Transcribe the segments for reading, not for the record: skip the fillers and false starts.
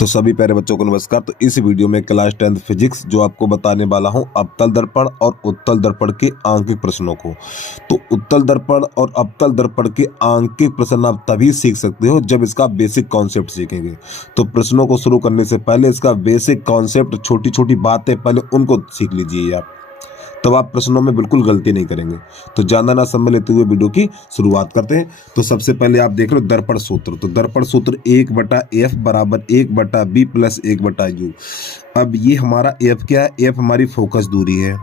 तो सभी प्यारे बच्चों को नमस्कार। तो इस वीडियो में क्लास 10th फिजिक्स जो आपको बताने वाला हूं अवतल दर्पण और उत्तल दर्पण के आंकिक प्रश्नों को। तो उत्तल दर्पण और अवतल दर्पण के आंकिक प्रश्न आप तभी सीख सकते हो जब इसका बेसिक कॉन्सेप्ट सीखेंगे। तो प्रश्नों को शुरू करने से पहले इसका बेसिक कॉन्सेप्ट, छोटी छोटी बातें पहले उनको सीख लीजिए आप, तब आप प्रश्नों में बिल्कुल गलती नहीं करेंगे। तो ज्यादा ना समय लेते हुए वीडियो की शुरुआत करते हैं। तो सबसे पहले आप देख लो दर्पण सूत्र। तो दर्पण सूत्र 1/f बराबर 1/b प्लस 1/u। अब ये हमारा f क्या है? f हमारी फोकस दूरी है।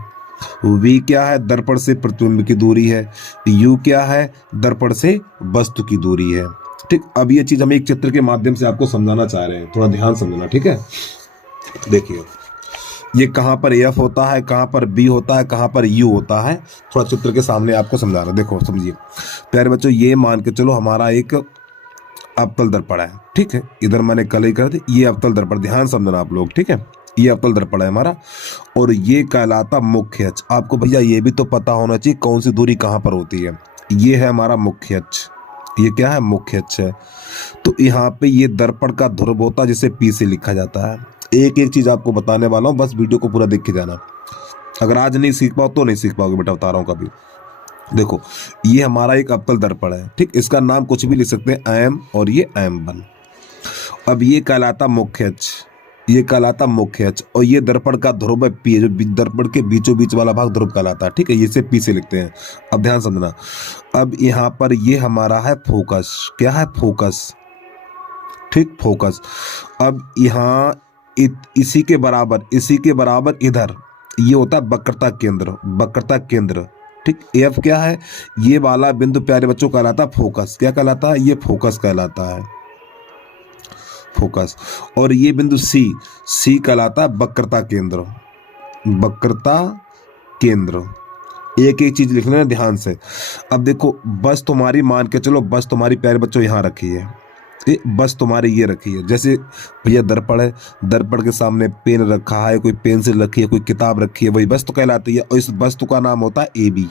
v क्या है? दर्पण से प्रतिबिंब की दूरी है। u क्या है? दर्पण से वस्तु की दूरी है। ठीक, अब ये चीज हम एक चित्र के माध्यम से आपको समझाना चाह रहे हैं, थोड़ा ध्यान समझना। ठीक है, देखिए ये कहाँ पर एफ होता है, कहाँ पर बी होता है, कहाँ पर यू होता है, थोड़ा चित्र के सामने आपको समझा रहा हूं। देखो समझिए प्यारे बच्चों, ये मान के चलो हमारा एक अवतल दर्पण है। ठीक है, इधर मैंने कल ही कर दी, ये अवतल दर्पण, ध्यान समझना आप लोग। ठीक है, ये अवतल दर्पण है हमारा और ये कहलाता मुख्य अक्ष। आपको भैया ये भी तो पता होना चाहिए कौन सी दूरी कहाँ पर होती है। ये है हमारा मुख्य अक्ष, ये क्या है? मुख्य अक्ष है। तो यहाँ पे ये दर्पण का ध्रुव होता है जिसे पी से लिखा जाता है। एक एक चीज आपको बताने वाला हूँ, बस वीडियो को पूरा देख के जाना। अगर आज नहीं सीख पाओ तो नहीं सीख पाओगे बेटा, बता रहा हूँ कभी। देखो ये हमारा एक अवतल दर्पण है। ठीक, इसका नाम कुछ भी लिख सकते हैं, एम और ये M1। अब ये कहलाता मुख्य अक्ष, ये कहलाता मुख्य अक्ष और ये दर्पण का ध्रुव है पी, जो दर्पण के बीचों बीच वाला भाग ध्रुव कहलाता है। ठीक है, इसे पी से लिखते हैं। अब ध्यान समझना, अब यहाँ पर ये हमारा है फोकस। क्या है? फोकस। ठीक, फोकस। अब यहाँ इसी के बराबर इधर ये होता है वक्रता केंद्र, वक्रता केंद्र। ठीक, एफ क्या है? ये वाला बिंदु प्यारे बच्चों कहलाता फोकस। क्या कहलाता है? ये फोकस कहलाता है, फोकस। और ये बिंदु सी कहलाता है वक्रता केंद्र, वक्रता केंद्र। एक एक चीज लिख लेना ध्यान से। अब देखो बस तुम्हारी, मान के चलो बस तुम्हारी प्यारे बच्चों यहाँ रखी है, बस तुम्हारी ये रखी है। जैसे भैया दर्पण है, दर्पण के सामने पेन रखा है, कोई पेंसिल रखी है, कोई किताब रखी है, वही वस्तु कहलाती है। और इस वस्तु का नाम होता है AB,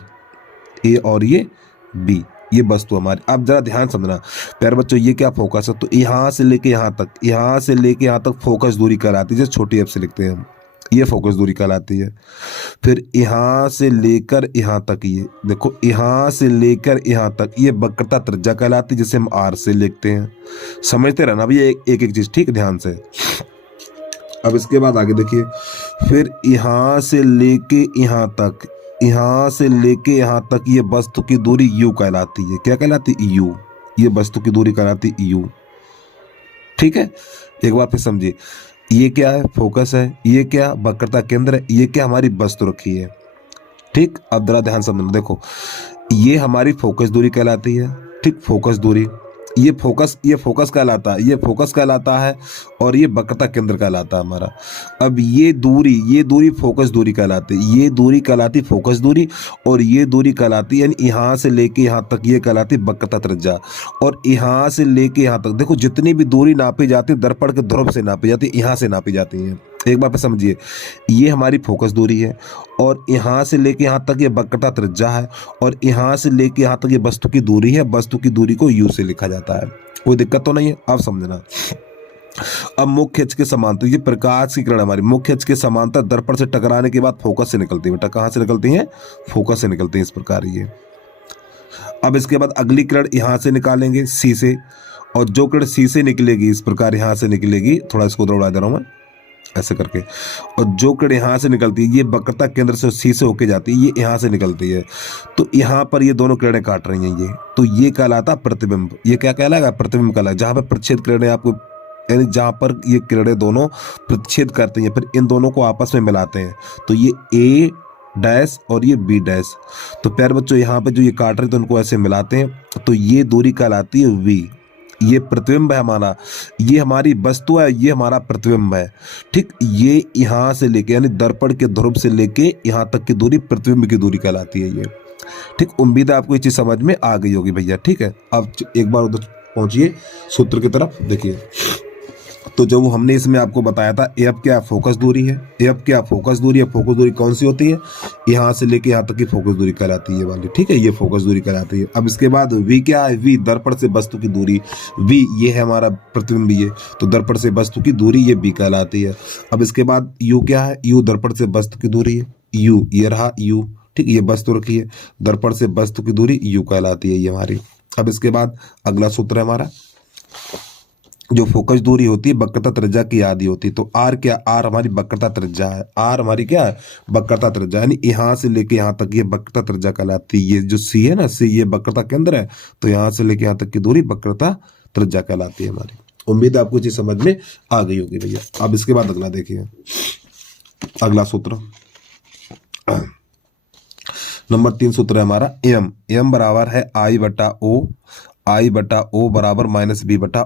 ए और ये B, ये वस्तु हमारी। अब जरा ध्यान समझना प्यारे बच्चों, ये क्या फोकस है? तो यहाँ से लेके यहाँ तक, यहाँ से लेके यहाँ तक फोकस दूरी कहलाती है, जैसे छोटी एफ से लिखते हैं हम, ये फोकस दूरी कहलाती है। फिर यहाँ से लेकर यहाँ तक, ये देखो यहाँ से लेकर यहाँ तक ये वक्रता त्रिज्या कहलाती है, जिसे हम R से लिखते हैं। समझते रहना भैया एक एक चीज, ठीक, ध्यान से। अब इसके बाद आगे देखिए, फिर यहाँ से लेके यहाँ तक, यहाँ से लेके यहाँ तक ये वस्तु की दूरी U कहलाती है। क्या कहलाती है? U, ये वस्तु की दूरी कहलाती है U। ठीक है, एक बार फिर समझिए, ये क्या है? फोकस है। ये क्या? वक्रता केंद्र है। ये क्या? हमारी वस्तु रखी है। ठीक, अब जरा ध्यान समझना। देखो ये हमारी फोकस दूरी कहलाती है। ठीक, फोकस दूरी, ये फोकस कहलाता है, ये फोकस कहलाता है और ये वक्रता केंद्र कहलाता है हमारा। अब ये दूरी फोकस दूरी कहलाती है, ये दूरी कहलाती फोकस दूरी और ये दूरी कहलाती, यानी यहाँ से लेके यहाँ तक ये कहलाती वक्रता त्रिज्या। और यहाँ से लेके यहाँ तक देखो जितनी भी दूरी नापी जाती है दर्पण के ध्रुव से नापी जाती है, यहाँ से नापी जाती है। एक बार पे समझिए, ये हमारी फोकस दूरी है और यहाँ से लेके यहाँ तक ये वक्रता त्रिज्या है और यहाँ से लेके यहाँ तक ये वस्तु की दूरी है। वस्तु की दूरी को U से लिखा जाता है। कोई दिक्कत तो नहीं है? अब समझना। अब मुख्य अक्ष के समांतर, ये प्रकाश की किरण हमारी मुख्य अक्ष के समांतर दर्पण से टकराने के बाद फोकस से निकलती है। बेटा कहाँ से निकलती है? फोकस से निकलती है, इस प्रकार ये। अब इसके बाद अगली किरण यहाँ से निकालेंगे C से, और जो किरण C से निकलेगी इस प्रकार यहाँ से निकलेगी, थोड़ा इसको दौड़ा दे रहा हूँ मैं ऐसे करके, और जो किरण यहाँ से निकलती है ये वक्रता केंद्र से C से होके जाती है, ये यहाँ से निकलती है। तो यहाँ पर ये दोनों किरणें काट रही हैं, ये तो ये कहलाता प्रतिबिंब। ये क्या कहलाएगा? प्रतिबिंब कहलाएगा। जहाँ पर प्रतिच्छेद किरणें आपको, यानी जहाँ पर ये किरणें दोनों प्रतिच्छेद करती हैं, फिर इन दोनों को आपस में मिलाते हैं, तो ये A डैश और ये B डैश। तो प्यारे बच्चों यहाँ पे जो ये काट रहे हैं तो उनको ऐसे मिलाते हैं, तो ये दूरी कहलाती है V। ये प्रतिबिंब है हमारा, ये हमारी वस्तु है, ये हमारा प्रतिबिंब है। ठीक, ये यहाँ से लेके यानी दर्पण के ध्रुव से लेके यहाँ तक की दूरी प्रतिबिंब की दूरी कहलाती है ये। ठीक, उम्मीद है आपको ये चीज समझ में आ गई होगी भैया। ठीक है, अब एक बार उधर पहुंचिए सूत्र की तरफ, देखिए। तो जो वो हमने इसमें आपको बताया था, एफ क्या फोकस दूरी है, एफ क्या फोकस दूरी है। फोकस दूरी कौन सी होती है, यहाँ से लेके यहाँ तक की फोकस दूरी कहलाती है वाली, ठीक है, ये फोकस दूरी कहलाती है। अब इसके बाद वी क्या है, वी दर्पण से वस्तु की दूरी, वी ये है हमारा प्रतिबिंब, ये तो दर्पण से वस्तु की दूरी ये बी कहलाती है। अब इसके बाद यू क्या है, यू दर्पण से वस्तु की दूरी है, यू ये रहा यू, ठीक, ये वस्तु रखी है, दर्पण से वस्तु की दूरी यू कहलाती है ये हमारी। अब इसके बाद अगला सूत्र है हमारा, जो फोकस दूरी होती है वक्रता त्रिज्या की आधी होती है। तो आर क्या, आर हमारी वक्रता त्रिज्या है, आर हमारी क्या है, वक्रता त्रिज्या, यानी यहाँ से लेके यहाँ तक ये वक्रता त्रिज्या कहलाती है। ये जो सी है ना, सी ये वक्रता केंद्र है, तो यहाँ से लेके यहाँ तक की दूरी वक्रता त्रिज्या कहलाती है हमारी। उम्मीद है आपको चीज समझ में आ गई होगी भैया। अब इसके बाद अगला देखिए, अगला सूत्र नंबर 3 सूत्र है हमारा, एम, एम बराबर है आई बटा ओ, आई बटा ओ बराबर माइनस बी बटा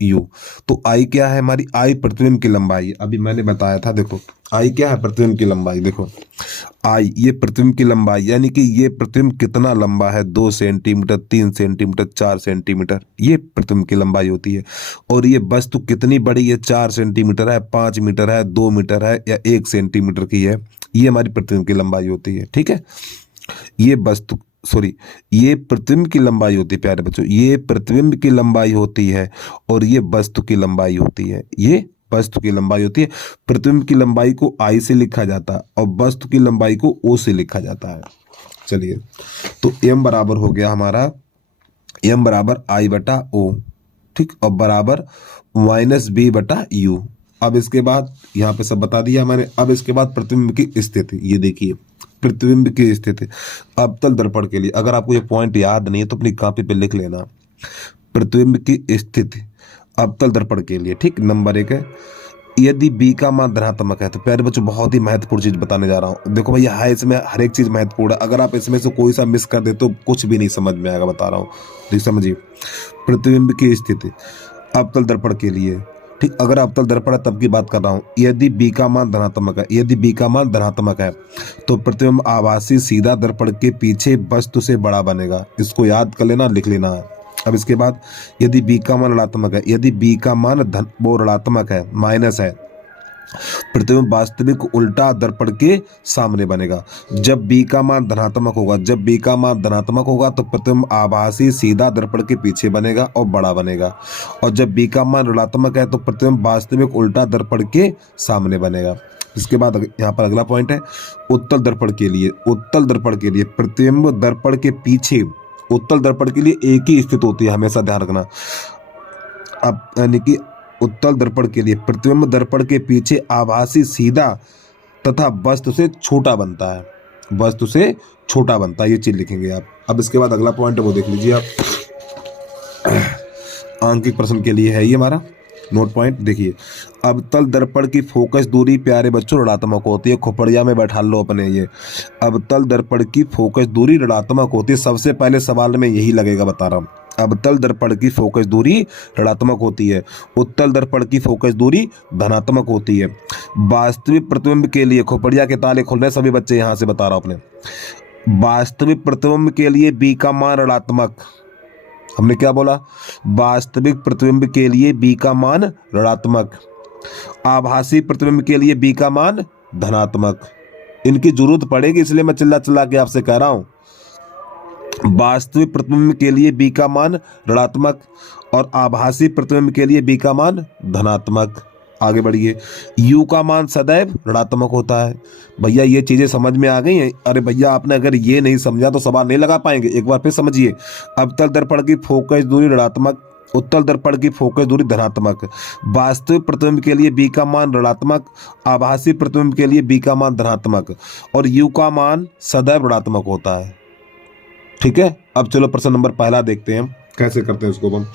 यू। तो आई क्या है हमारी, आई प्रतिबिंब की लंबाई, अभी मैंने बताया था, देखो आई क्या है, प्रतिबिंब की लंबाई, देखो आई ये प्रतिबिंब की लंबाई, यानी कि ये प्रतिबिंब कितना लंबा है, 2 सेंटीमीटर, 3 सेंटीमीटर, 4 सेंटीमीटर, ये प्रतिबिंब की लंबाई होती है। और ये वस्तु कितनी बड़ी है, 4 सेंटीमीटर है, 5 मीटर है, 2 मीटर है, या 1 सेंटीमीटर की है, ये हमारी प्रतिबिंब की लंबाई होती है, ठीक है। ये वस्तु ये प्रतिबिंब की लंबाई होती है प्यारे बच्चों, ये प्रतिबिंब की लंबाई होती है, और ये वस्तु की लंबाई होती है, ये वस्तु की लंबाई होती है। प्रतिबिंब की लंबाई को आई से लिखा जाता है और वस्तु की लंबाई को ओ से लिखा जाता है। चलिए, तो एम बराबर हो गया हमारा, एम बराबर आई बटा ओ, ठीक, और बराबर माइनस बी बटा यू। अब इसके बाद यहाँ पे सब बता दिया मैंने। अब इसके बाद प्रतिबिंब की स्थिति, ये देखिए प्रतिबिंब की स्थिति अवतल दर्पण के लिए, अगर आपको ये पॉइंट याद नहीं है तो अपनी कॉपी पे लिख लेना। प्रतिबिंब की स्थिति अवतल दर्पण के लिए, ठीक, नंबर 1 है, यदि बी का मान धनात्मक है। तो प्यारे बच्चों बहुत ही महत्वपूर्ण चीज बताने जा रहा हूँ, देखो भैया है इसमें हर एक चीज महत्वपूर्ण है, अगर आप इसमें से कोई सा मिस कर दे तो कुछ भी नहीं समझ में आएगा, बता रहा हूँ, ठीक, समझिए। प्रतिबिंब की स्थिति अवतल दर्पण के लिए, ठीक, अगर अवतल दर्पण है तब की बात कर रहा हूं, यदि बी का मान धनात्मक है, यदि बी का मान धनात्मक है तो प्रतिबिंब आभासी सीधा दर्पण के पीछे वस्तु से बड़ा बनेगा, इसको याद कर लेना, लिख लेना है। अब इसके बाद यदि बी का मान ऋणात्मक है, यदि बी का मान वो ऋणात्मक है, माइनस है, प्रतिबिंब वास्तविक उल्टा दर्पण के सामने बनेगा। जब बी का मान धनात्मक होगा, जब बी का मान धनात्मक होगा तो प्रतिबिंब आभासी सीधा दर्पण के पीछे बनेगा और बड़ा बनेगा, और जब बी का मान ऋणात्मक है तो प्रतिबिंब वास्तविक उल्टा दर्पण के सामने बनेगा। इसके बाद यहाँ पर अगला पॉइंट है, उत्तल दर्पण के लिए, उत्तल दर्पण के लिए प्रतिबिंब दर्पण के पीछे, उत्तल दर्पण के लिए एक ही स्थिति होती है, हमेशा ध्यान रखना। अब यानी कि उत्तल दर्पण के लिए प्रतिबिंब दर्पण के पीछे आभासी सीधा तथा वस्तु से छोटा बनता है, वस्तु से छोटा बनता है, ये चीज लिखेंगे आप। अब इसके बाद अगला पॉइंट है वो देख लीजिए आप, आंकिक प्रश्न के लिए है ये हमारा नोट पॉइंट। देखिए, अवतल दर्पण की फोकस दूरी प्यारे बच्चों ऋणात्मक होती है, खोपड़िया में बैठा लो अपने, ये अवतल दर्पण की फोकस दूरी ऋणात्मक होती है, सबसे पहले सवाल में यही लगेगा, बता रहा हूँ। अवतल दर्पण की फोकस दूरी ऋणात्मक होती है, उत्तल दर्पण की फोकस दूरी धनात्मक होती है। वास्तविक प्रतिबिंब के लिए, खोपड़िया के ताले खुल रहे सभी बच्चे, यहाँ से बता रहा हूँ अपने, वास्तविक प्रतिबिंब के लिए बी का मान ऋणात्मक, हमने क्या बोला, वास्तविक प्रतिबिंब के लिए बी का मान ऋणात्मक, आभासी प्रतिबिंब के लिए बी का मान धनात्मक। इनकी जरूरत पड़ेगी इसलिए मैं चिल्ला चिल्ला के आपसे कह रहा हूं, वास्तविक प्रतिबिंब के लिए बी का मान ऋणात्मक और आभासी प्रतिबिंब के लिए बी का मान धनात्मक। आगे बढ़िए, u का मान सदैव ऋणात्मक होता है। भैया ये चीजें समझ में आ गई हैं? अरे भैया आपने अगर ये नहीं समझा तो सवाल नहीं लगा पाएंगे, एक बार फिर समझिए। अवतल दर्पण की फोकस दूरी ऋणात्मक, उत्तल दर्पण की फोकस दूरी धनात्मक, वास्तविक प्रतिबिंब के लिए बी का मान ऋणात्मक, आभासी प्रतिबिंब के लिए बी का मान धनात्मक, और u का मान सदैव ऋणात्मक होता है। ठीक है, अब चलो प्रश्न नंबर पहला देखते हैं कैसे करते हैं उसको हम।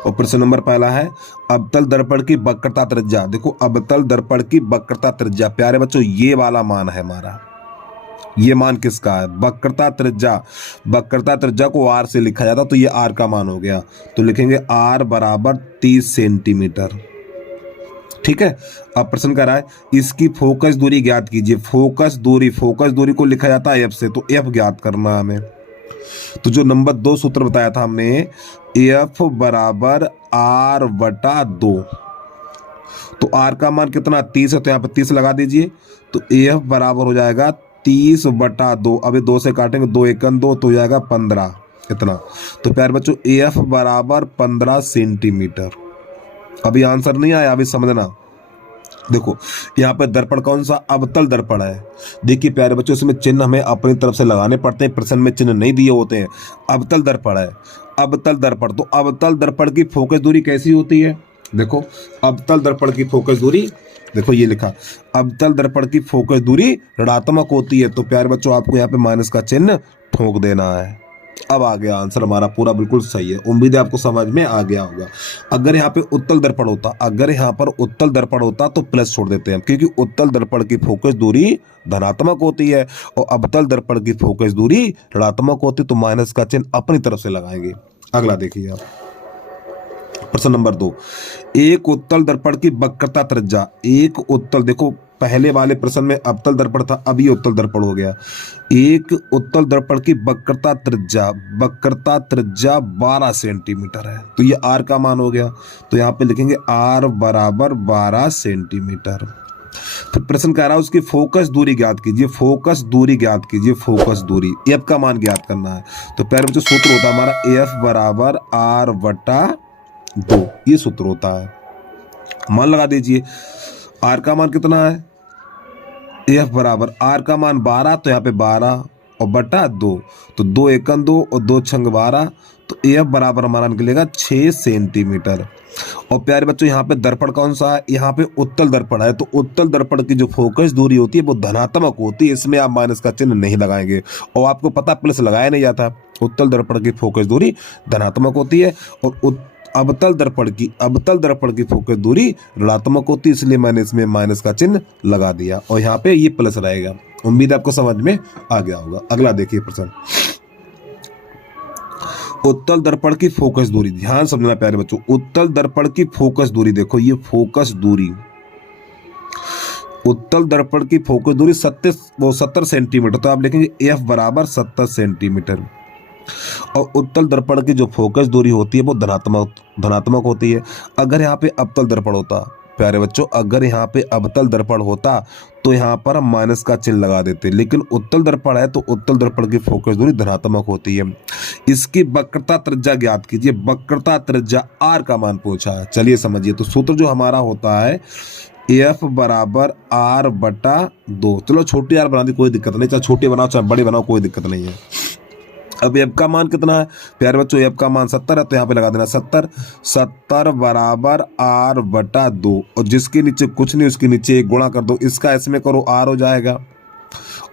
और प्रश्न नंबर पहला है, अवतल दर्पण की वक्रता त्रिज्या। देखो, अवतल दर्पण की वक्रता त्रिज्या, प्यारे बच्चों ये वाला मान है हमारा, ये मान किसका है, वक्रता त्रिज्या। वक्रता त्रिज्या को r से लिखा जाता, तो ये r का मान हो गया, तो लिखेंगे r बराबर 30 सेंटीमीटर। ठीक है, अब प्रश्न कर रहा है इसकी फोकस दूरी ज्ञात कीजिए। फोकस दूरी को लिखा जाता है f से, तो f ज्ञात करना हमें। तो जो नंबर 2 सूत्र बताया था हमने, एफ बराबर आर बटा 2। तो आर का मान कितना 30 है, तो यहाँ पे 30 लगा दीजिए। तो एफ बराबर हो जाएगा 30 बटा 2। अभी 2 से काटेंगे, 2 एकन 2 तो हो जाएगा 15 इतना। तो प्यारे बच्चों एफ बराबर 15 सेंटीमीटर। अभी आंसर नहीं आया, अभी समझना। देखो यहाँ पे दर्पण कौन सा, अवतल दर्पण है। देखिए प्यारे बच्चों इसमें चिन्ह हमें अपनी तरफ से लगाने पड़ते हैं, प्रश्न में चिन्ह नहीं दिए होते हैं। अवतल दर्पण है, अवतल दर्पण। तो अवतल दर्पण की फोकस दूरी कैसी होती है, देखो अवतल दर्पण की फोकस दूरी, देखो ये लिखा, अवतल दर्पण की फोकस दूरी ऋणात्मक होती है। तो प्यारे बच्चों आपको यहाँ पे माइनस का चिन्ह ठोक देना है। अब आ गया आंसर हमारा पूरा बिल्कुल सही है। उम्मीद है आपको समझ में आ गया होगा। अगर यहाँ पे उत्तल दर्पण होता, अगर यहाँ पर उत्तल दर्पण होता तो प्लस छोड़ देते हैं, क्योंकि उत्तल दर्पण की फोकस दूरी धनात्मक होती है और अवतल दर्पण की फोकस दूरी ऋणात्मक होती, तो माइनस का चिन्ह अपनी तरफ से लगाएंगे। अगला देखिए आप, प्रश्न नंबर 2। एक उत्तल दर्पण की वक्रता त्रिज्या, एक उत्तल, देखो पहले वाले प्रश्न में अवतल दर्पण था, अब ये उत्तल दर्पण हो गया। एक उत्तल दर्पण की वक्रता त्रिज्या, वक्रता त्रिज्या 12 सेंटीमीटर है। तो ये आर का मान हो गया, तो यहाँ पे लिखेंगे आर बराबर 12 सेंटीमीटर। फिर प्रश्न कह रहा है उसकी फोकस दूरी ज्ञात कीजिए, फोकस दूरी ज्ञात कीजिए, फोकस दूरी एफ का मान ज्ञात करना है। तो प्यारे बच्चों सूत्र होता है हमारा एफ बराबर आर बटा 2, ये सूत्र होता है। मान लगा दीजिए, आर का मान कितना है, एफ बराबर आर का मान 12, तो यहाँ पे 12 और बटा 2, तो 2 एकन 2 और 2 छंग 12, तो एफ बराबर हमारा निकलेगा 6 सेंटीमीटर। और प्यारे बच्चों यहाँ पे दर्पण कौन सा है, यहाँ पे उत्तल दर्पण है। तो उत्तल दर्पण की जो फोकस दूरी होती है वो धनात्मक होती है, इसमें आप माइनस का चिन्ह नहीं लगाएंगे। और आपको पता प्लस लगाया नहीं जाता, उत्तल दर्पण की फोकस दूरी धनात्मक होती है और अवतल दर्पण की फोकस दूरी ऋणात्मक होती है, इसलिए मैंने इसमें माइनस का चिन्ह लगा दिया और यहाँ पे ये प्लस रहेगा। उम्मीद आपको समझ में आ गया होगा। अगला देखिए प्रश्न, उत्तल दर्पण की फोकस दूरी, ध्यान समझना प्यारे बच्चों, उत्तल दर्पण की फोकस दूरी, देखो ये फोकस दूरी, उत्तल दर्पण की फोकस दूरी 70 सेंटीमीटर। तो आप लिखेंगे एफ बराबर 70 सेंटीमीटर। और उत्तल दर्पण की जो फोकस दूरी होती है वो धनात्मक होती है। अगर यहाँ पे अवतल दर्पण होता, प्यारे बच्चों अगर यहाँ पे अवतल दर्पण होता तो यहाँ पर हम माइनस का चिन्ह लगा देते, लेकिन उत्तल दर्पण है तो उत्तल दर्पण की फोकस दूरी धनात्मक होती है। इसकी वक्रता त्रिज्या ज्ञात कीजिए, वक्रता त्रिज्या आर का मान पूछा है। चलिए समझिए, तो सूत्र जो हमारा होता है एफ बराबर आर बटा 2। चलो छोटी आर बना दी, कोई दिक्कत नहीं, चाहे छोटी बनाओ चाहे बड़ी बनाओ, कोई दिक्कत नहीं है। अब एफ का मान कितना है प्यारे बच्चों, एफ का मान 70 है, तो यहाँ पे लगा देना 70 बराबर आर बटा 2, और जिसके नीचे कुछ नहीं उसके नीचे एक गुणा कर दो, इसका इसमें करो आर हो जाएगा,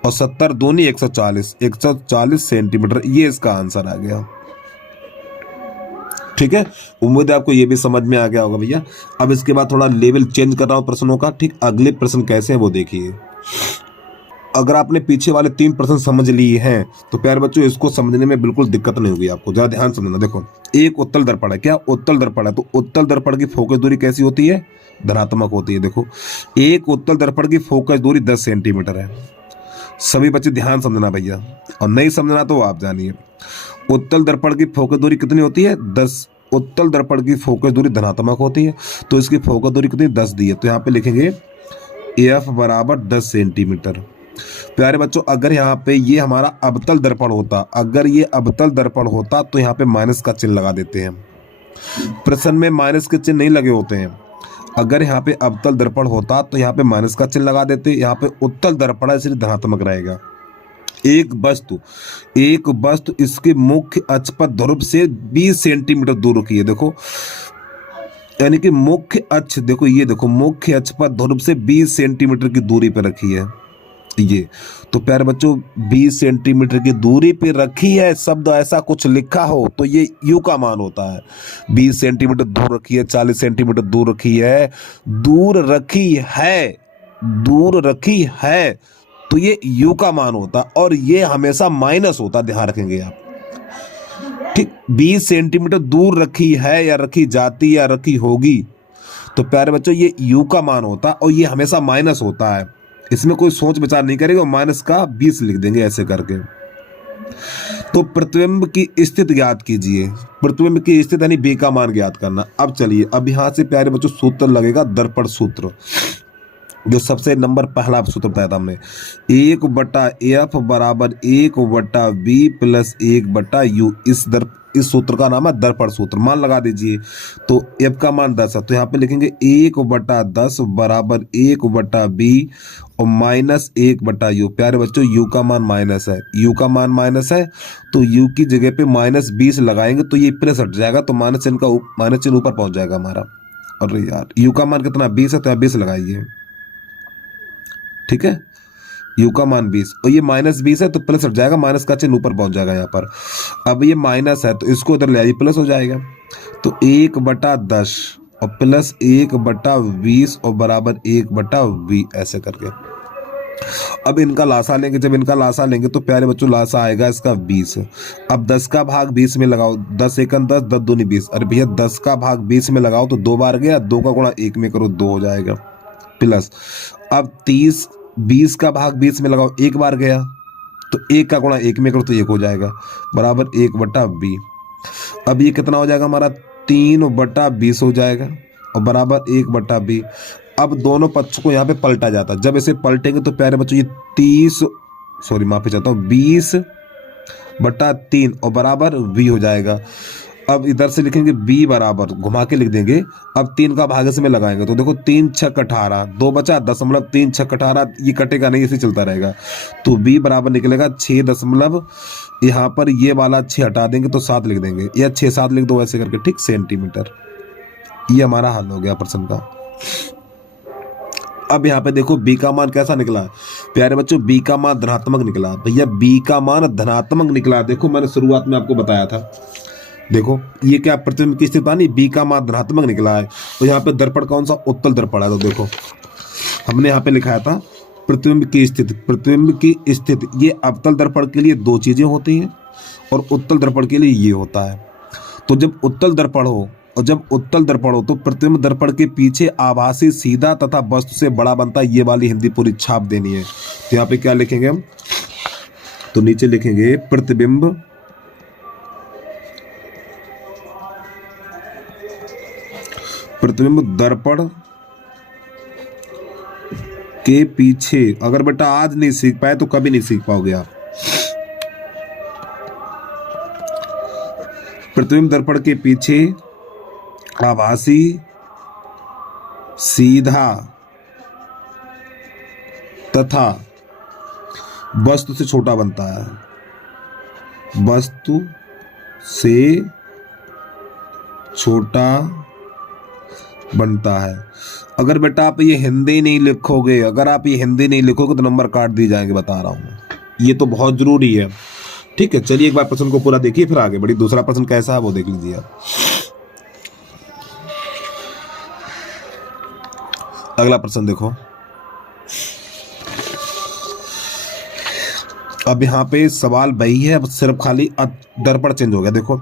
और 70 दूनी 140 सेंटीमीटर, ये इसका आंसर आ गया। ठीक है, उम्मीद है आपको ये भी समझ में आ गया होगा भैया। अब इसके बाद थोड़ा लेवल चेंज कर रहा हूँ प्रश्नों का। ठीक, अगले प्रश्न कैसे हैं वो देखिए। अगर आपने पीछे वाले 3 प्रश्न समझ लिए हैं तो प्यारे बच्चों इसको समझने में बिल्कुल दिक्कत नहीं होगी आपको, जरा ध्यान समझना। देखो एक उत्तल दर्पण है, क्या उत्तल दर्पण है, तो उत्तल दर्पण की फोकस दूरी कैसी होती है, धनात्मक होती है। देखो एक उत्तल दर्पण की फोकस दूरी 10 सेंटीमीटर है। सभी बच्चे ध्यान समझना भैया, और नहीं समझना तो आप जानिए। उत्तल दर्पण की फोकस दूरी कितनी होती है, 10। उत्तल दर्पण की फोकस दूरी धनात्मक होती है, तो इसकी फोकस दूरी कितनी, 10 दी है। तो यहाँ पे लिखेंगे एफ बराबर 10 सेंटीमीटर। प्यारे बच्चों अगर यहाँ पे ये हमारा अवतल दर्पण होता, अगर ये अवतल दर्पण होता तो यहाँ पे माइनस का चिन्ह लगा देते हैं। प्रश्न में माइनस के चिन्ह नहीं लगे होते हैं। अगर यहाँ पे अवतल दर्पण होता तो यहाँ पे माइनस का चिन्ह लगा देते, यहाँ पे उत्तल दर्पण है इसलिए धनात्मक रहेगा। एक वस्तु इसके मुख्य अक्ष पर ध्रुव से 20 सेंटीमीटर दूर रखी है। देखो यानी कि मुख्य अक्ष, देखो ये देखो मुख्य अक्ष पर ध्रुव से 20 सेंटीमीटर की दूरी पर रखी है ये। तो प्यारे बच्चों 20 सेंटीमीटर की दूरी पे रखी है, शब्द ऐसा कुछ लिखा हो तो ये यू का मान होता है। 20 सेंटीमीटर दूर रखी है, 40 सेंटीमीटर दूर रखी है, दूर रखी है तो ये यू का मान होता, और ये हमेशा माइनस होता, ध्यान रखेंगे आप। ठीक, 20 सेंटीमीटर दूर रखी है या रखी जाती या रखी होगी, तो प्यारे बच्चों ये यू का मान होता और ये हमेशा माइनस होता है। इसमें कोई सोच विचार नहीं करेगा, माइनस का 20 लिख देंगे ऐसे करके। तो प्रतिबिंब की स्थिति ज्ञात कीजिए, प्रतिबिंब की स्थिति यानी बी का मान ज्ञात करना। अब चलिए, अब यहां से प्यारे बच्चों सूत्र लगेगा दर्पण सूत्र, जो सबसे नंबर पहला सूत्र बताया था हमने, 1/f बराबर 1/b प्लस 1/u। इस सूत्र का नाम है दर्पण सूत्र। मान लगा दीजिए, तो f का मान 10 है, तो यहाँ पे लिखेंगे 1/10 बराबर 1/b और माइनस 1/u। प्यारे बच्चों u का मान माइनस है, u का मान माइनस है, तो u की जगह पे -20 लगाएंगे तो ये प्लस हट जाएगा, तो माइनस चिन्ह ऊपर पहुंच जाएगा हमारा। अरे यार, u का मान कितना 20 है, तो यहाँ 20 लगाइए। ठीक है, u का मान 20 और ये -20 है तो प्लस हट जाएगा, माइनस का चिन्ह ऊपर पहुंच जाएगा यहाँ पर। अब ये माइनस है तो इसको इधर ले आइए, प्लस हो जाएगा, तो 1/10 और प्लस 1/20 और बराबर 1/v, ऐसे करके। अब इनका लासा लेंगे, जब इनका लासा लेंगे तो प्यारे बच्चों लासा आएगा इसका 20। अब 10 का भाग 20 में लगाओ, 10 एकम 10, 10 दूनी 20। अरे भैया 10 का भाग 20 में लगाओ तो 2 बार गया, 2 का गुणा 1 में करो 2 हो जाएगा, प्लस। अब 20 का भाग 20 में लगाओ, 1 बार गया, तो 1 का गुणा 1 में करो तो 1 हो जाएगा, बराबर 1/b। अब ये कितना हो जाएगा हमारा, 3/20 हो जाएगा और बराबर 1/b। अब दोनों पक्ष को यहाँ पे पलटा जाता है, जब इसे पलटेंगे तो प्यारे बच्चों ये माफी चाहता हूँ 20/3 और बराबर v हो जाएगा। अब इधर से लिखेंगे b बराबर, घुमा के लिख देंगे, अब 3 का भाग इसमें लगाएंगे तो देखो 3 छक 18, 2 बचा 3 छक 18, ये कटेगा नहीं, इसे चलता रहेगा, तो b बराबर निकलेगा 6 यहाँ पर ये वाला 6 हटा देंगे तो 7 लिख देंगे, या 6-7 लिख दो ऐसे करके, ठीक, सेंटीमीटर। ये हमारा हल हो गया प्रश्न का। अब यहाँ पे देखो b का मान कैसा निकला प्यारे बच्चों, b का मान धनात्मक निकला। भैया b का मान धनात्मक निकला, देखो मैंने शुरुआत में आपको बताया था, देखो ये क्या प्रतिबिंब की स्थिति नहीं, b का मान धनात्मक निकला है। तो यहाँ पे दर्पण कौन सा, उत्तल दर्पण है। तो देखो हमने यहाँ पे लिखाया था प्रतिबिंब की स्थिति, प्रतिबिंब की स्थिति ये अवतल दर्पण के लिए 2 चीजें होती हैं और उत्तल दर्पण के लिए ये होता है। तो जब उत्तल दर्पण हो तो प्रतिबिंब दर्पण के पीछे आभासी सीधा तथा वस्तु से बड़ा बनता है। ये वाली हिंदी पूरी छाप देनी है। तो यहाँ पे क्या लिखेंगे हम, तो नीचे लिखेंगे प्रतिबिंब दर्पण के पीछे, अगर बेटा आज नहीं सीख पाए तो कभी नहीं सीख पाओगे आप। प्रतिबिंब दर्पण के पीछे आभासी सीधा तथा वस्तु से छोटा बनता है, वस्तु से छोटा बनता है। अगर बेटा आप ये हिंदी नहीं लिखोगे, तो नंबर काट दिए जाएंगे, बता रहा हूं, ये तो बहुत जरूरी है। ठीक है, चलिए एक बार प्रश्न को पूरा देखिए फिर आगे बढ़िए। दूसरा प्रश्न कैसा है वो देख लीजिए आप। अगला प्रश्न देखो, अब यहाँ पे सवाल वही है, सिर्फ खाली दर्पण चेंज हो गया। देखो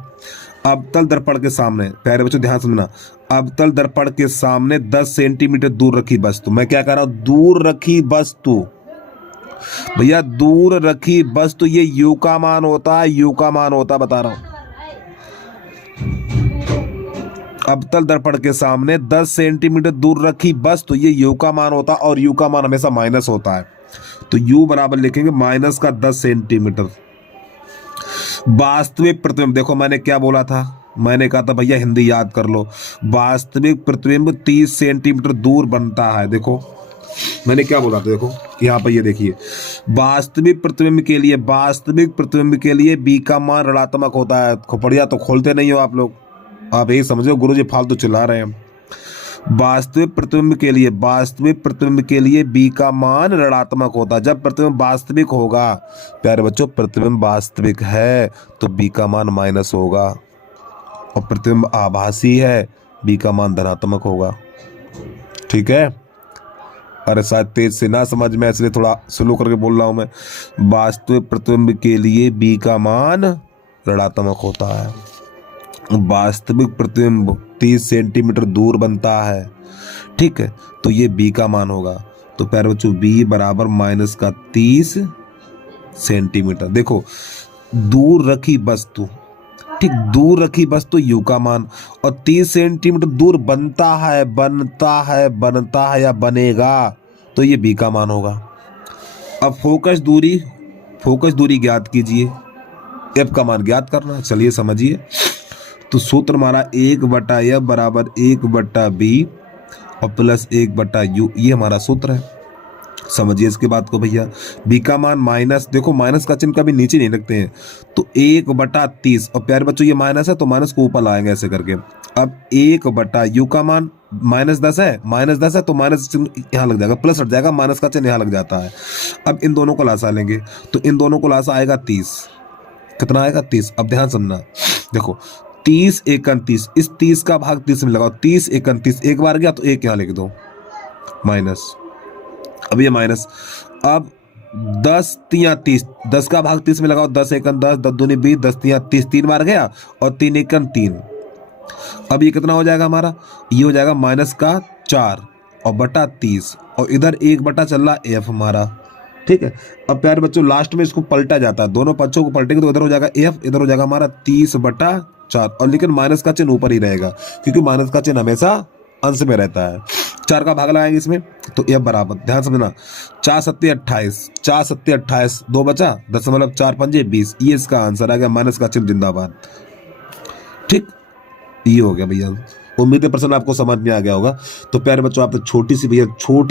अवतल दर्पण के सामने, प्यारे बच्चों ध्यान समझना, अवतल दर्पण के सामने 10 सेंटीमीटर दूर रखी वस्तु, मैं क्या कह रहा हूं, दूर रखी वस्तु, भैया दूर रखी वस्तु, ये u का मान होता है, बता रहा हूं। अवतल दर्पण के सामने 10 सेंटीमीटर दूर रखी वस्तु, ये u का मान होता है और u का मान हमेशा माइनस होता है, तो u बराबर लिखेंगे माइनस का 10 सेंटीमीटर। वास्तविक प्रतिबिंब, देखो मैंने क्या बोला था, मैंने कहा था भैया हिंदी याद कर लो, वास्तविक प्रतिबिंब 30 सेंटीमीटर दूर बनता है। देखो मैंने क्या बोला था, देखो यहाँ पर ये देखिए, वास्तविक प्रतिबिंब के लिए b का मान ऋणात्मक होता है। खोपड़िया तो खोलते नहीं हो आप लोग, आप यही समझो गुरुजी फालतू चिल्ला रहे हैं। वास्तविक प्रतिबिंब के लिए b का मान ऋणात्मक होता है। जब प्रतिबिंब वास्तविक होगा, प्यारे बच्चों प्रतिबिंब वास्तविक है तो b का मान माइनस होगा, और प्रतिबिंब आभासी है b का मान धनात्मक होगा। ठीक है, अरे शायद तेज से ना समझ में, इसलिए थोड़ा स्लो करके बोल रहा हूं मैं। वास्तविक प्रतिबिंब के लिए b का मान ऋणात्मक होता है। वास्तविक प्रतिबिंब 30 सेंटीमीटर दूर बनता है, ठीक है, तो ये b का मान होगा। तो प्यारे बच्चों b बराबर माइनस का 30 सेंटीमीटर। देखो दूर रखी वस्तु, ठीक, दूर रखी वस्तु यू का मान, और 30 सेंटीमीटर दूर बनता है या बनेगा, तो ये बी का मान होगा। अब फोकस दूरी ज्ञात कीजिए, एफ का मान ज्ञात करना है। चलिए समझिए, तो सूत्र हमारा 1/f बराबर 1/b और प्लस 1/u, ये हमारा सूत्र है। समझिए इसके बात को भैया। बी का मान माइनस, देखो माइनस का चिन्ह कभी नीचे नहीं रखते हैं, तो 1/30, और प्यारे बच्चों ये माइनस है तो माइनस को ऊपर लाएंगे ऐसे करके। अब 1/u का मान -10 है, तो माइनस चिन्ह यहाँ लग जाएगा, प्लस हट जाएगा, माइनस का चिन्ह यहाँ लग जाता है। अब इन दोनों को लासा लेंगे, तो इन दोनों को लासा आएगा 30, कितना आएगा 30। अब ध्यान सुनना, देखो 30 एकन 30, इस 30 का भाग 30 में लगाओ, 30 एकन 30, एक बार गया तो एक यहाँ लिख दो माइनस, अब ये माइनस। अब 10 तियां 30, 10 का भाग 30 में लगाओ, 10 एकन 10, 10 दूनी 20, 10 तियां 30, 3 बार गया, और 3 एकन 3। अब ये कितना हो जाएगा हमारा, ये हो जाएगा -4 और बटा 30, और इधर 1 चल रहा एफ हमारा, ठीक है। अब प्यारे बच्चों लास्ट में इसको पलटा जाता है, दोनों पक्षों को पलटेंगे तो इधर हो जाएगा एफ, इधर हो जाएगा हमारा 30/4, और लेकिन माइनस का चिन्ह ऊपर ही रहेगा, क्योंकि माइनस का चिन्ह हमेशा अंश में रहता है। 4 का भाग लगाएंगे इसमें, तो एफ बराबर, ध्यान समझना, 4 सत्ते 28, 4 सत्ते 28, 2 बचा 10.4 पंजे 20, ये इसका आंसर आ गया, माइनस का चिन्ह जिंदाबाद। ठीक, ये हो गया भैया। उम्मीद है प्रश्न आपको समझ में आ गया होगा। तो प्यारे बच्चों, आप तक छोटी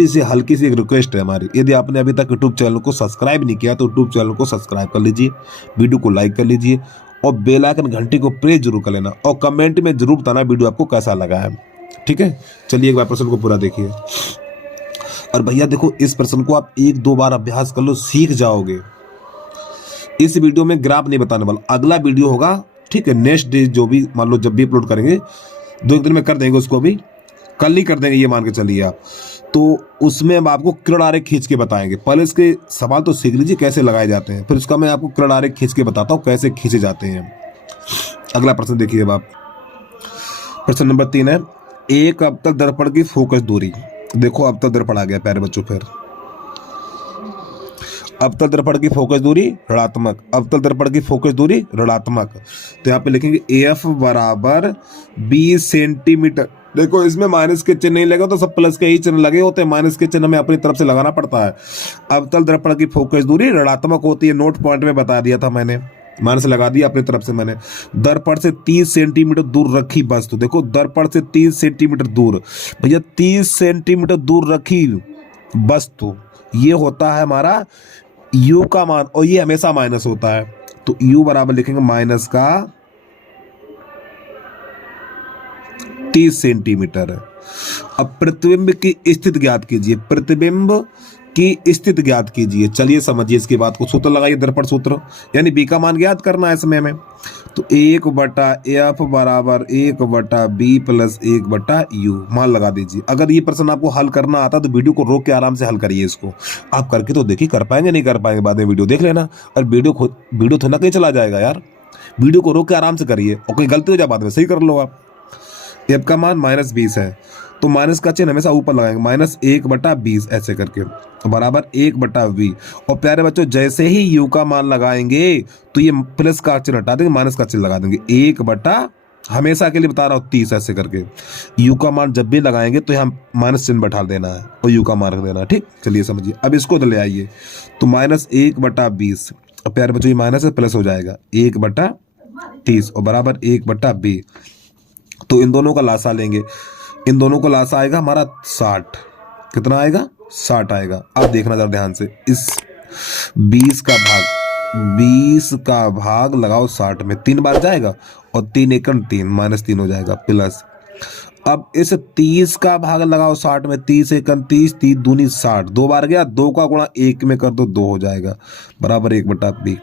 सी हल्की सी एक रिक्वेस्ट है हमारी, यदि आपने अभी तक यूट्यूब चैनल को सब्सक्राइब नहीं किया तो यूट्यूब चैनल को सब्सक्राइब कर लीजिए, वीडियो को लाइक कर लीजिए, और बेल आइकन घंटी को प्रेस जरूर कर लेना, और कमेंट में जरूर बताना वीडियो आपको कैसा लगा है। ठीक है, चलिए एक बार प्रश्न को पूरा देखिए। और भैया देखो, इस प्रश्न को आप 1-2 बार अभ्यास कर लो, सीख जाओगे। इस वीडियो में ग्राफ नहीं बताने वाला, अगला वीडियो होगा, ठीक है, नेक्स्ट डे जो भी मान लो जब भी अपलोड करेंगे, 2 दिन में कर देंगे उसको, अभी कल नहीं कर देंगे, ये मान के चलिए आप। तो उसमें हम आपको किरदारे खींच के बताएंगे। पहले इसके सवाल तो सीख लीजिए कैसे लगाए जाते हैं, फिर उसका मैं आपको किरदारे खींच के बताता हूँ कैसे खींचे जाते हैं। अगला प्रश्न देखिए अब आप, प्रश्न नंबर 3 है, एक अवतल दर्पण की फोकस दूरी। देखो अवतल दर्पण आ गया प्यारे बच्चों, फिर अवतल दर्पण की फोकस दूरी ऋणात्मक, अवतल दर्पण की फोकस दूरी ऋणात्मक, तो यहाँ पे लिखेंगे एफ बराबर 20 सेंटीमीटर। देखो इसमें माइनस के चिन्ह नहीं लगे तो सब प्लस के ही चिन्ह लगे होते हैं, माइनस के चिन्ह हमें अपनी तरफ से लगाना पड़ता है। अवतल दर्पण की फोकस दूरी ऋणात्मक होती है, नोट पॉइंट में बता दिया था मैंने, माइनस लगा दिया अपनी तरफ से मैंने। दर्पण से 30 सेंटीमीटर दूर रखी वस्तु, देखो दर्पण से 30 सेंटीमीटर दूर, भैया 30 सेंटीमीटर दूर रखी वस्तु, ये होता है हमारा u का मान, और ये हमेशा माइनस होता है, तो u बराबर लिखेंगे माइनस का 30 सेंटीमीटर। अब प्रतिबिंब की स्थिति ज्ञात कीजिए, प्रतिबिंब की स्थिति ज्ञात कीजिए। चलिए समझिए इसकी बात को, सूत्र लगाइए, दर्पण सूत्र, यानी b का मान ज्ञात करना है इसमें हमें। तो 1/f बराबर 1/b प्लस 1/u, मान लगा दीजिए। अगर ये प्रश्न आपको हल करना आता तो वीडियो को रोक के आराम से हल करिए इसको, आप करके तो देखिए, कर पाएंगे नहीं कर पाएंगे बाद में वीडियो देख लेना, और वीडियो थोड़ा कहीं चला जाएगा यार, वीडियो को रोक के आराम से करिए, और कोई गलती हो जाए बाद में सही कर लो आप। f का मान -20 है, तो माइनस का चिन्ह हमेशा ऊपर लगाएंगे, -1/20 ऐसे करके, बराबर 1/v। और प्यारे बच्चों जैसे ही u का मान लगाएंगे तो ये प्लस का चिन्ह हटा देंगे, माइनस का चिन्ह लगा देंगे, 1/ हमेशा के लिए बता रहा हूँ 30 ऐसे करके। u का मान जब भी लगाएंगे तो यहाँ माइनस चिन्ह बैठा देना है और u का मान रख देना है। ठीक, चलिए समझिए। अब इसको तो ले आइए, तो -1/20, अब प्यारे बच्चों ये माइनस है प्लस हो जाएगा 1/30 और बराबर 1/b। तो इन दोनों का लासा लेंगे, इन दोनों को लासा आएगा हमारा 60, कितना आएगा 60 आएगा। अब देखना जरा ध्यान से, इस 20 का भाग लगाओ 60 में, 3 बार जाएगा, और 3 एकम 3, -3 हो जाएगा प्लस। अब इस 30 का भाग लगाओ 60 में, 30 एकम 30, 3 दूनी 60, 2 बार गया, 2 का गुणा 1 में कर दो 2 हो जाएगा, बराबर 1/b।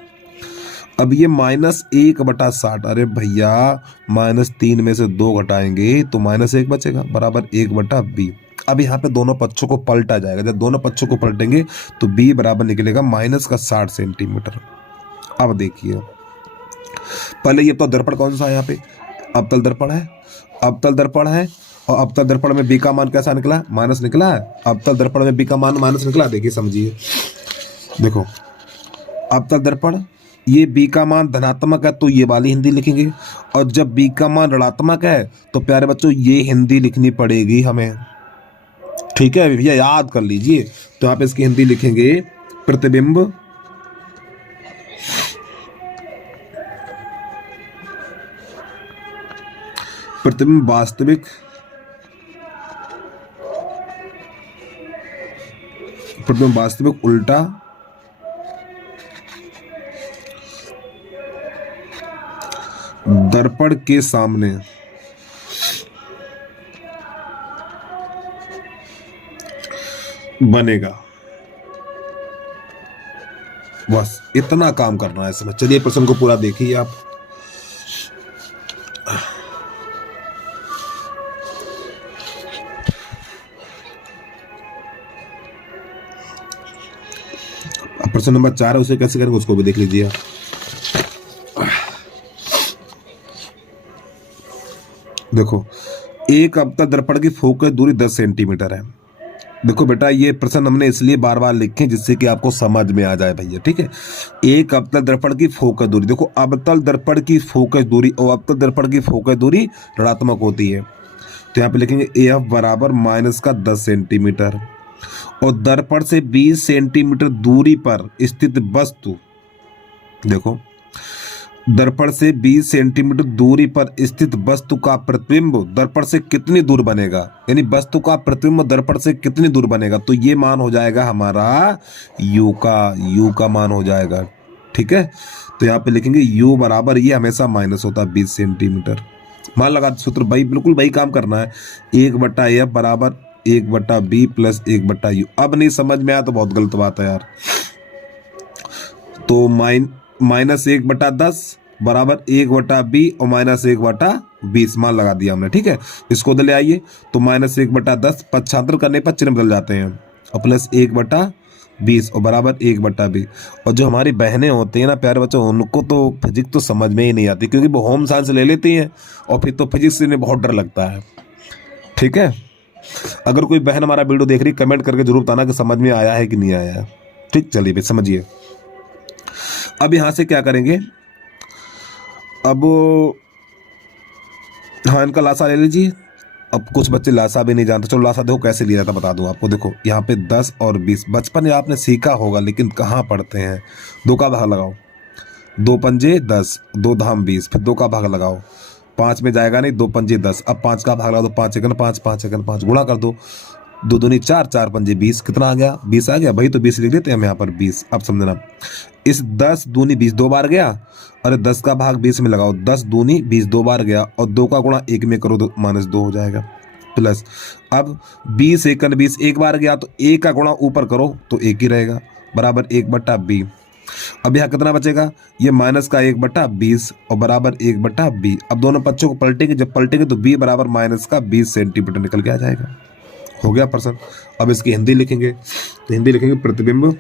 अब ये -1/60, अरे भैया -3 में से 2 घटाएंगे तो -1 बचेगा, बराबर 1/b। अब यहाँ पे दोनों पक्षों को पलटा जाएगा, जब दोनों पक्षों को पलटेंगे तो b बराबर निकलेगा -60 सेंटीमीटर। अब देखिए, पहले ये तो दर्पण कौन सा है, यहाँ पे अवतल दर्पण है, अवतल दर्पण है, और अवतल दर्पण में b का मान कैसा निकला, माइनस निकला है। अवतल दर्पण में b का मान माइनस निकला, देखिए समझिए, देखो अवतल दर्पण ये b का मान धनात्मक है तो ये वाली हिंदी लिखेंगे, और जब b का मान ऋणात्मक है तो प्यारे बच्चों ये हिंदी लिखनी पड़ेगी हमें। ठीक है भैया, याद कर लीजिए। तो यहाँ पे इसकी हिंदी लिखेंगे प्रतिबिंब वास्तविक प्रतिबिंब वास्तविक उल्टा दर्पण के सामने बनेगा। बस इतना काम करना है इसमें। चलिए प्रश्न को पूरा देखिए आप। प्रश्न नंबर 4 है, उसे कैसे करेंगे उसको भी देख लीजिए। देखो, एक अवतल दर्पण की फोकस दूरी 10 सेंटीमीटर है। देखो बेटा, ये प्रश्न हमने इसलिए बार बार लिखे जिससे कि आपको समझ में आ जाए भैया। ठीक है, एक अवतल दर्पण की फोकस दूरी, देखो अवतल दर्पण की फोकस दूरी और अवतल दर्पण की फोकस दूरी ऋणात्मक होती है। तो यहाँ पे लिखेंगे AF बराबर माइनस का 10 सेंटीमीटर, और दर्पण से 20 सेंटीमीटर दूरी पर स्थित वस्तु, देखो दर्पण से 20 सेंटीमीटर दूरी पर स्थित वस्तु का प्रतिबिंब दर्पण से कितनी दूर बनेगा, यानी वस्तु का प्रतिबिंब दर्पण से कितनी दूर बनेगा, तो ये मान हो जाएगा हमारा u का मान हो जाएगा। ठीक है, तो यहाँ पे लिखेंगे u बराबर, ये हमेशा माइनस होता है 20 सेंटीमीटर। मान लगा सूत्र भाई, बिल्कुल वही काम करना है। 1/F बराबर 1/B प्लस 1/U। अब नहीं समझ में आया तो बहुत गलत बात है यार। तो माइनस 1/10 बराबर 1/B और माइनस 1/20 मान लगा दिया हमने। ठीक है, इसको उधर ले आइए, तो माइनस 1/10 पक्षांतर करने पर चिन्ह बदल जाते हैं, और प्लस 1/20 और बराबर 1/B। और जो हमारी बहनें होती हैं ना प्यारे बच्चों, उनको तो फिजिक्स तो समझ में ही नहीं आती, क्योंकि वो होम साइंस ले लेती हैं और फिर तो फिजिक्स से बहुत डर लगता है। ठीक है, अगर कोई बहन हमारा वीडियो देख रही, कमेंट करके जरूर बताना कि समझ में आया है कि नहीं आया है। ठीक, चलिए भाई समझिए। अब यहां से क्या करेंगे, अब हाँ इनका लासा ले लीजिए। अब कुछ बच्चे लासा भी नहीं जानते, चलो लासा देखो कैसे लिया जाता बता दूं आपको। देखो यहाँ पे 10 और 20 बचपन में आपने सीखा होगा, लेकिन कहाँ पढ़ते हैं। 2 का भाग लगाओ, 2 पंजे 10, 2 धाम 20, फिर 2 का भाग लगाओ, 5 में जाएगा नहीं, 2 पंजे 10, अब 5 का भाग लगा दो, 5 एकन 5, 5 एकन 5, गुणा कर दो, 2 दूनी 4, 4 पंजे 20, कितना आ गया 20 आ गया भाई। तो 20 लिख देते हैं हम यहाँ पर 20। अब समझना, इस 10 दूनी 20 2 बार गया, अरे 10 का भाग 20 में लगाओ, 10 दूनी 20 2 बार गया, और 2 का गुणा 1 में करो तो -2 हो जाएगा, प्लस अब 20 एकन 20 एक बार गया, तो 1 का गुणा ऊपर करो तो 1 ही रहेगा, बराबर 1/B। अब यहाँ कितना बचेगा, ये माइनस का 1/20 और बराबर 1/B। अब दोनों पक्षों को पलटेंगे, जब पलटेंगे तो B बराबर माइनस का 20 सेंटीमीटर निकल के आ जाएगा। हो गया प्रश्न। अब इसकी हिंदी लिखेंगे, तो हिंदी लिखेंगे प्रतिबिंब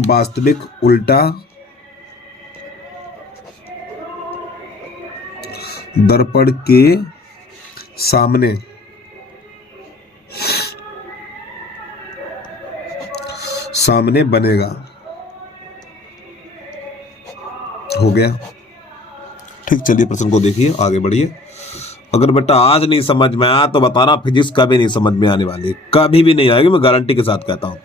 वास्तविक उल्टा दर्पण के सामने बनेगा। हो गया। ठीक, चलिए प्रश्न को देखिए, आगे बढ़िए। अगर बेटा आज नहीं समझ में आया तो बताना, फिजिक्स कभी नहीं समझ में आने वाली, कभी भी नहीं आएगी, मैं गारंटी के साथ कहता हूं।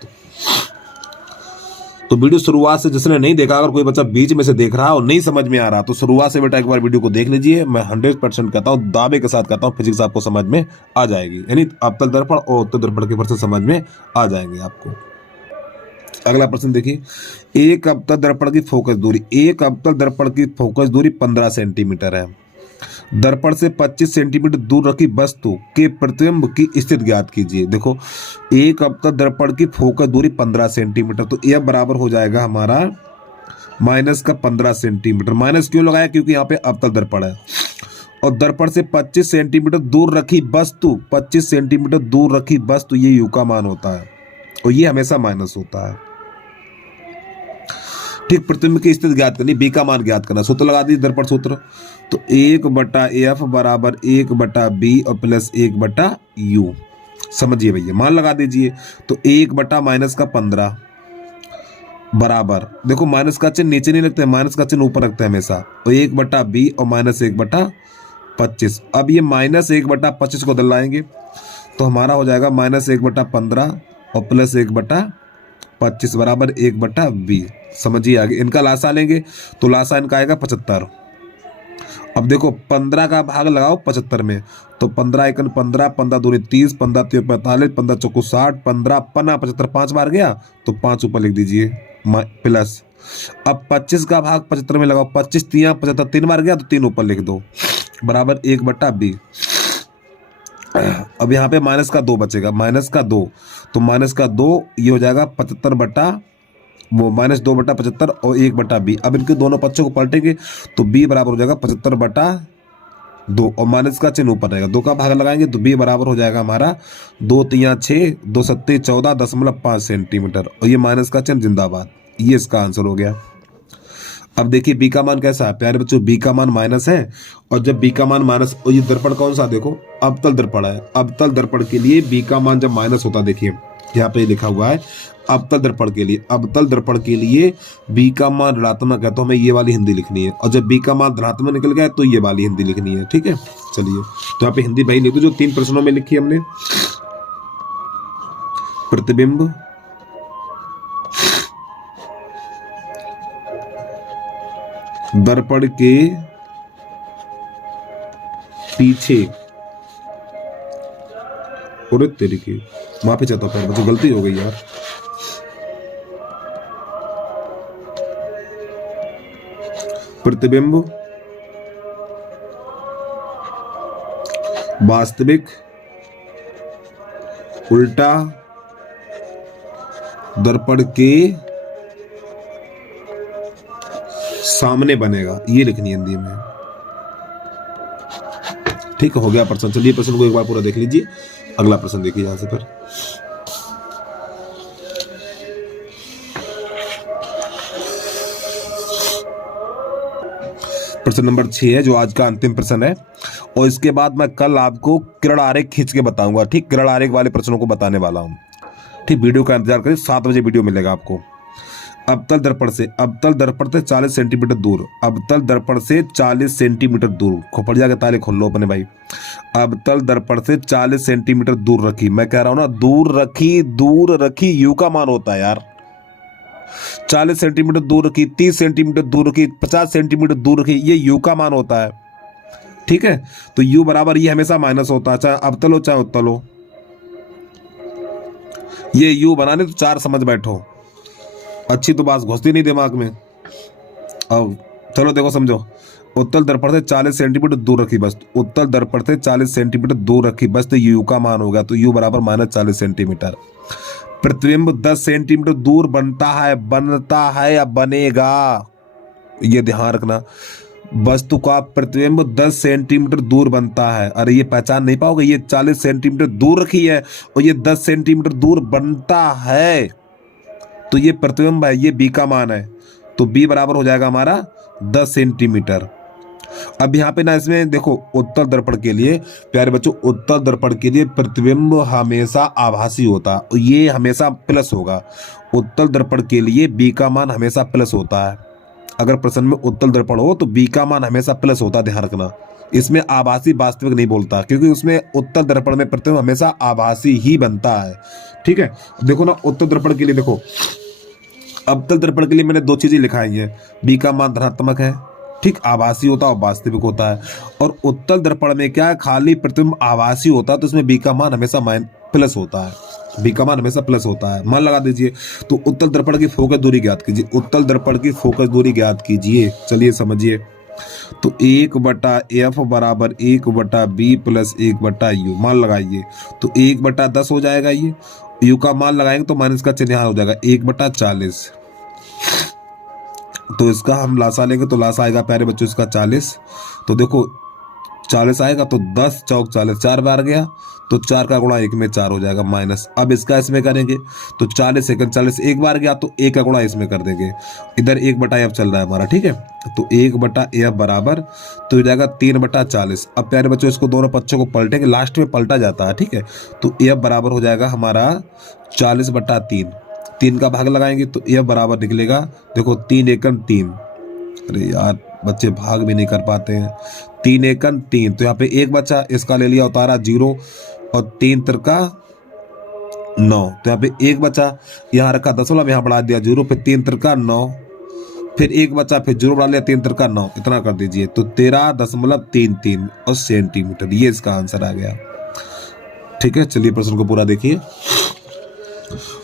तो वीडियो शुरुआत से जिसने नहीं देखा, अगर कोई बच्चा बीच में से देख रहा है और नहीं समझ में आ रहा, तो शुरुआत से बेटा एक बार वीडियो को देख लीजिए। मैं 100% कहता हूँ, दावे के साथ कहता हूँ, फिजिक्स आपको समझ में आ जाएगी, यानी अवतल दर्पण और उत्तल दर्पण के प्रश्न समझ में आ जाएंगे आपको। अगला प्रश्न देखिए, एक अवतल दर्पण की फोकस दूरी, एक अवतल दर्पण की फोकस दूरी 15 सेंटीमीटर है। दर्पण से 25 सेंटीमीटर दूर रखी वस्तु के प्रतिबिंब की स्थिति ज्ञात कीजिए। देखो, एक अवतल दर्पण की फोकस दूरी 15 सेंटीमीटर, तो यह बराबर हो जाएगा हमारा माइनस का 15 सेंटीमीटर। माइनस क्यों लगाया, क्योंकि यहाँ पे अवतल दर्पण है। और दर्पण से 25 सेंटीमीटर दूर रखी वस्तु, 25 सेंटीमीटर दूर रखी वस्तु, ये u का मान होता है, और ये हमेशा माइनस होता है। ठीक, प्रतिबिंब की स्थिति ज्ञात करनी, बी का मान ज्ञात करना, सूत्र लगा दीजिए दर्पण सूत्र। तो 1/f बराबर 1/b और प्लस 1/u। समझिए भैया, मान लगा दीजिए। तो 1/-15 बराबर, देखो माइनस का चिन्ह नीचे नहीं रखते हैं, माइनस का चिन्ह ऊपर रखते हैं हमेशा। तो 1/b और -1/25। अब ये -1/25 को इधर लाएंगे तो हमारा हो जाएगा -1/15 और प्लस 1/25 बराबर 1/b। समझिए आगे, इनका लासा लेंगे तो लासा इनका आएगा 75। अब देखो 15 का भाग लगाओ 75 में, तो 15 एकन 15, 15 दूनी 30, 15 तियो 45, 15 चौको 60, 15 पन्ना 75 5 बार गया तो 5 ऊपर लिख दीजिए प्लस। अब 25 का भाग 75 में लगाओ, 25 तिया 75 3 बार गया तो 3 ऊपर लिख दो बराबर 1/b। अब यहाँ पे -2 बचेगा, -2, तो -2 ये हो जाएगा 75 बटा वो -2/75 और 1/b। अब इनके दोनों पक्षों को पलटेंगे तो b बराबर हो जाएगा 75/2 और माइनस का चिन्ह ऊपर रहेगा, 2 का भाग लगाएंगे तो b बराबर हो जाएगा हमारा 2 तिया 6, 2 सत्ते 14.5 सेंटीमीटर और ये माइनस का चिन्ह जिंदाबाद। ये इसका आंसर हो गया। अब देखिए b का मान कैसा है प्यारे बच्चों, b का मान माइनस है और जब b का मान माइनस, और ये दर्पण कौन सा देखो अवतल दर्पण है। अवतल दर्पण के लिए b का मान जब माइनस होता है, देखिए यहाँ पे लिखा हुआ है अवतल दर्पण के लिए, अवतल दर्पण के लिए b का मान ऋणात्मक है तो हमें ये वाली हिंदी लिखनी है, और जब b का मान धनात्मक निकल गया तो ये वाली हिंदी लिखनी है। ठीक है, चलिए तो यहाँ पे हिंदी भाई लिख दो जो 3 प्रश्नों में लिखी हमने। प्रतिबिंब दर्पण के पीछे, और तेरी की माफी चाहता हूं मुझे गलती हो गई यार। प्रतिबिंब वास्तविक उल्टा दर्पण के सामने बनेगा, ये लिखनी है हिंदी में। ठीक हो गया प्रश्न। चलिए प्रश्न को एक बार पूरा देख लीजिए, अगला प्रश्न देखिए यहां से। फिर प्रश्न नंबर 6 है जो आज का अंतिम प्रश्न है, और इसके बाद मैं कल आपको किरण आरेख खींच के बताऊंगा। ठीक, किरण आरेख वाले प्रश्नों को बताने वाला हूं। ठीक, वीडियो का इंतजार करिए, 7 बजे वीडियो मिलेगा आपको। अवतल दर्पण से 40 सेंटीमीटर दूर, अवतल दर्पण से 40 सेंटीमीटर दूर, खोपड़िया के ताले खोल लो अपने भाई। अवतल दर्पण से 40 सेंटीमीटर दूर रखी, मैं कह रहा हूं ना दूर रखी यू का मान होता है यार। 40 सेंटीमीटर दूर रखी, 30 सेंटीमीटर दूर रखी, 50 सेंटीमीटर दूर रखी, ये यू का मान होता है। ठीक है, तो यू बराबर ये हमेशा माइनस होता है, चाहे अवतल हो चाहे उत्तल हो। ये यू बनाने तो 4 समझ बैठो, अच्छी तो बात घुसती नहीं दिमाग में। अब चलो देखो समझो, उत्तल दर्पण से 40 सेंटीमीटर दूर रखी बस, उत्तल दर्पण से 40 सेंटीमीटर दूर रखी बस, तो यू का मान होगा, तो यू बराबर -40 सेंटीमीटर। प्रतिबिंब 10 सेंटीमीटर दूर बनता है या बनेगा, ये ध्यान रखना। वस्तु का प्रतिबिंब 10 सेंटीमीटर दूर बनता है। अरे ये पहचान नहीं पाओगे, ये 40 सेंटीमीटर दूर रखी है और ये 10 सेंटीमीटर दूर बनता है, तो ये प्रतिबिंब है, ये बी का मान है, तो बी बराबर हो जाएगा हमारा 10 सेंटीमीटर। अब यहाँ पे ना इसमें देखो उत्तल दर्पण के लिए प्यारे बच्चों, उत्तल दर्पण के लिए प्रतिबिंब हमेशा आभासी होता है, ये हमेशा प्लस होगा। उत्तल दर्पण के लिए बी का मान हमेशा प्लस होता है। अगर प्रश्न में उत्तल दर्पण हो तो बी का मान हमेशा प्लस होता है, ध्यान रखना। इसमें आभासी वास्तविक नहीं बोलता, क्योंकि उसमें उत्तल दर्पण में प्रतिबिंब हमेशा आभासी ही बनता है। ठीक है, देखो ना उत्तल दर्पण के लिए, देखो अवतल दर्पण के लिए मैंने 2 चीजें लिखाई हैं, बी का मान धनात्मक है, ठीक, आभासी होता है और वास्तविक होता है। और उत्तल दर्पण में क्या है, खाली प्रतिबिंब आभासी होता है, तो उसमें बी का मान हमेशा प्लस होता है, बी का मान हमेशा प्लस होता है। मान लगा दीजिए। तो उत्तल दर्पण की फोकस दूरी ज्ञात कीजिए, उत्तल दर्पण की फोकस दूरी ज्ञात कीजिए। चलिए समझिए, तो 1/f बराबर 1/b प्लस 1/u, मान लगाइए तो 1/10 हो जाएगा, ये u का मान लगाएंगे तो माइनस का चिन्ह यहाँ हो जाएगा 1/40। तो इसका हम लासा लेंगे तो लासा आएगा प्यारे बच्चों इसका 40। तो देखो 40 आएगा तो 10 चौक 40, 4 बार गया तो 4 का गुणा 1 में 4 हो जाएगा माइनस। अब इसका इसमें करेंगे तो 40 सेकंड 40 एक बार गया तो 1 का गुणा इसमें कर देंगे। इधर 1/f चल रहा है हमारा, ठीक है। तो 1/f बराबर तो हो जाएगा 3/40। अब प्यारे बच्चों इसको दोनों पक्षों को पलटेंगे, लास्ट में पलटा जाता है, ठीक है। तो f बराबर हो जाएगा हमारा 40/3। 3 का भाग लगाएंगे तो f बराबर निकलेगा, देखो 3 एकम 3। अरे यार बच्चे भाग भी नहीं कर पाते हैं। 3 एकम 3, तो यहाँ पे 1 बचा, इसका ले लिया उतारा 0 और 3 तिरका 9, तो यहाँ पे 1 बचा, यहाँ रखा दशमलव, यहाँ बढ़ा दिया 0, फिर 3 तिरका 9, फिर 1 बचा, फिर 0 बढ़ा लिया, 3 तिरका 9, इतना कर दीजिए। तो 13.33 और सेंटीमीटर, ये इसका आंसर आ गया। ठीक है, चलिए प्रश्न को पूरा देखिए।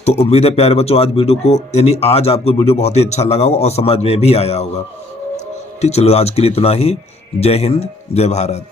तो उम्मीद है प्यारे बच्चों आज वीडियो को यानी आज आपको वीडियो बहुत ही अच्छा लगा होगा और समझ में भी आया होगा। ठीक, चलो आज के लिए इतना ही। जय हिंद, जय भारत।